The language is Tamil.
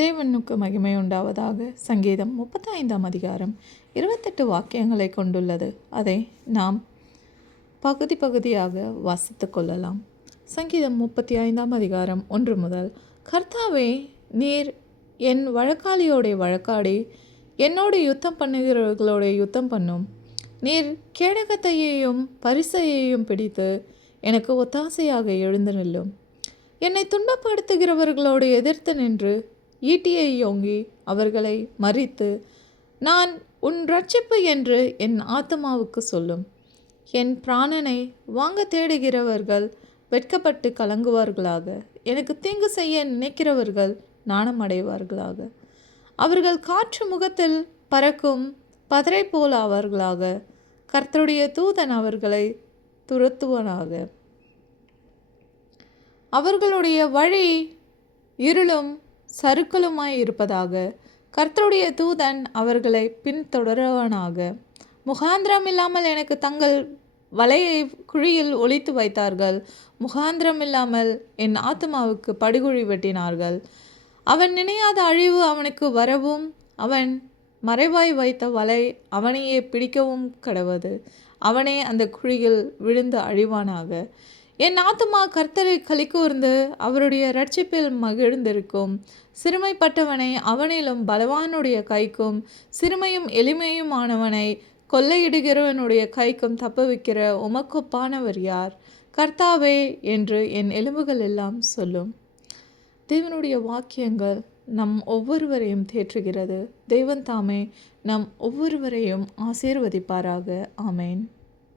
தேவனுக்கு மகிமை உண்டாவதாக. சங்கீதம் 35ஆம் அதிகாரம் 28 வாக்கியங்களை கொண்டுள்ளது. அதை நாம் பகுதி பகுதியாக வாசித்து கொள்ளலாம். சங்கீதம் 35ஆம் அதிகாரம் 1 முதல். கர்த்தாவே, நீர் என் வழக்காளியோடைய வழக்காடி என்னோடு யுத்தம் பண்ணுகிறவர்களோட யுத்தம் பண்ணும். நீர் கேடகத்தையையும் பரிசையையும் பிடித்து எனக்கு ஒத்தாசையாக எழுந்து நில்லும். என்னை துன்பப்படுத்துகிறவர்களோடு எதிர்த்து நின்று ஈட்டியை யோங்கி அவர்களை மறித்து, நான் உன் இரட்சிப்பு என்று என் ஆத்துமாவுக்கு சொல்லும். என் பிராணனை வாங்க தேடுகிறவர்கள் வெட்கப்பட்டு கலங்குவார்களாக. எனக்கு தீங்கு செய்ய நினைக்கிறவர்கள் நாணம் அடைவார்களாக. அவர்கள் காற்று முகத்தில் பறக்கும் பதரை போல் ஆவார்களாக. கர்த்தருடைய தூதன் அவர்களை துரத்துவனாக. அவர்களுடைய வழி இருளும் சறுக்கலுமாய் இருப்பதாக. கர்த்தருடைய தூதன் அவர்களை பின்தொடருவனாக. முகாந்திரம் இல்லாமல் எனக்கு தங்கள் வலையை குழியில் ஒளித்து வைத்தார்கள். முகாந்திரம் இல்லாமல் என் ஆத்துமாவுக்கு படுகுழி வெட்டினார்கள். அவன் நினையாத அழிவு அவனுக்கு வரவும், அவன் மறைவாய் வைத்த வலை அவனையே பிடிக்கவும் கடவது. அவனே அந்த குழியில் விழுந்து அழிவானாக. என் ஆத்துமா கர்த்தரை களிகூர்ந்து அவருடைய இரட்சிப்பில் மகிழ்ந்திருக்கும். சிறுமைப்பட்டவனை அவனிலும் பலவானுடைய கைக்கும், சிறுமையும் எளிமையுமானவனை கொள்ளையிடுகிறவனுடைய கைக்கும் தப்புவிக்கிற உமக்கொப்பானவர் யார்? கர்த்தாவே என்று என் எலும்புகள் எல்லாம் சொல்லும். தேவனுடைய வாக்கியங்கள் நம் ஒவ்வொருவரையும் தேற்றுகிறது. தேவன் தாமே நம் ஒவ்வொருவரையும் ஆசீர்வதிப்பாராக. ஆமேன்.